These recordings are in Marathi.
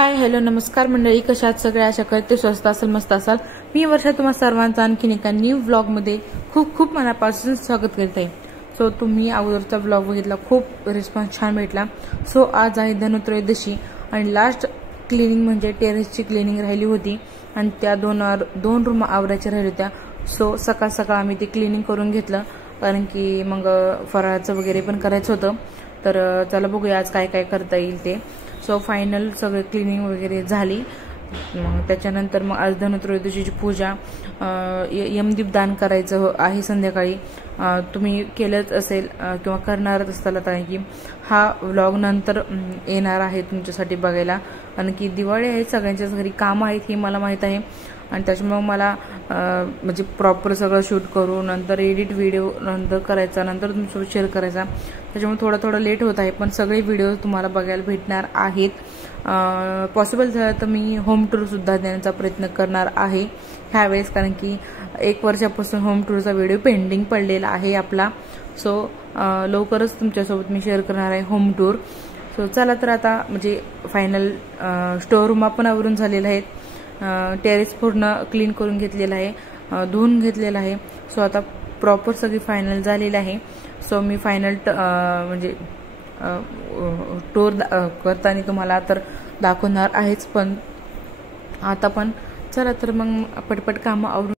हाय हॅलो नमस्कार मंडळी, कशात सगळे आशा करते स्वस्त असेल मस्त असाल। मी वर्षा तुम्हा सर्वांचं आणखीन एका न्यू व्लॉग मध्ये खूप खूप मनापासून स्वागत करते। सो तुम्ही अगोदरचा व्लॉग बघितला, खूप रिस्पॉन्स छान भेटला। सो आज आहे धनत्रयोदशी आणि लास्ट क्लिनिंग म्हणजे टेरेसची क्लिनिंग राहिली होती आणि त्या दोन रूम आवरायच्या राहिल्या होत्या। सो सकाळ सकाळ आम्ही ते क्लिनिंग करून घेतलं, कारण की मग फराळाचं वगैरे पण करायचं होतं। तर चला बघूया आज काय काय करता येईल ते। सो फायनल सगळं क्लिनिंग वगैरे झाली। मग त्याच्यानंतर मग आज धनत्रयोदशीची पूजा, यमदीप दान करायचं आहे संध्याकाळी। तुम्ही केलंच असेल किंवा करणारच असाल तर की हा व्लॉग नंतर येणार आहे तुमच्यासाठी बघायला, कारण की दिवाळी आहे, सगळ्यांच्याच घरी काम आहेत हे मला माहित आहे आणि त्याच्यामुळे मला म्हणजे प्रॉपर सगळं शूट करून नंतर एडिट व्हिडिओ नंतर करायचा, नंतर तुमच्यासोबत शेअर करायचा, त्याच्यामुळे थोडं लेट होत आहे। पण सगळे व्हिडिओ तुम्हाला बघायला भेटणार आहेत। पॉसिबल झालं तर मी होम टूर सुद्धा देण्याचा प्रयत्न करणार आहे ह्यावेळेस, कारण की 1 वर्षापासून होम टूरचा व्हिडिओ पेंडिंग पडलेला आहे आपला। सो लवकरच तुमच्यासोबत मी शेअर करणार आहे होम टूर। सो चला तर आता म्हणजे फायनल स्टोर रूम आपण आवरून झालेला आहे, टेरेस पूर्ण क्लीन करून घेतलेला आहे, धुवून घेतलेला आहे। सो आता प्रॉपर सगळी फायनल झालेली आहे। सो मी फायनल म्हणजे टूर करताना तुम्हाला तर दाखवणार आहेच, पण आता पण चला तर मग पटपट कामं आवरून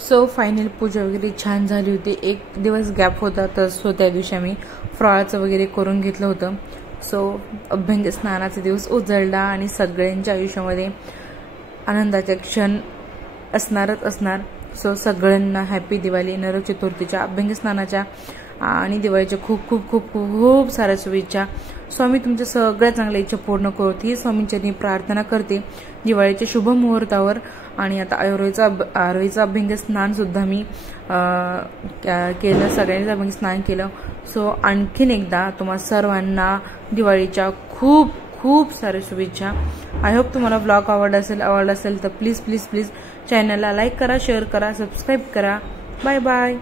सो फायनल पूजा वगैरे छान झाली होती। 1 दिवस गॅप होता, तर सो त्या दिवशी आम्ही फराळाचं वगैरे करून घेतलं होतं। सो अभ्यंग स्नानाचा दिवस उजळला आणि सगळ्यांच्या आयुष्यामध्ये आनंदाचे क्षण असणारच असणार। सो सगळ्यांना हॅपी दिवाळी, नरक चतुर्थीच्या, अभ्यंग स्नानाच्या आणि दिवाळीच्या खूप खूप खूप खूप साऱ्या शुभेच्छा। स्वामी तुमच्या सगळ्या चांगल्या इच्छा पूर्ण करोत ही स्वामींची प्रार्थना करते दिवाळीच्या शुभ मुहूर्तावर। आणि आता आरोहीचं अभ्यंग स्नान सुद्धा मी केलं, सगळ्यांनीच अभ्यंग स्नान केलं। सो आणखीन एकदा तुम्हा सर्वांना दिवाळीच्या खूप खूप साऱ्या शुभेच्छा। आय होप तुम्हाला व्लॉग आवडला असेल तर प्लीज प्लीज प्लीज चॅनलला लाईक करा, शेअर करा, सबस्क्राईब करा। Bye bye.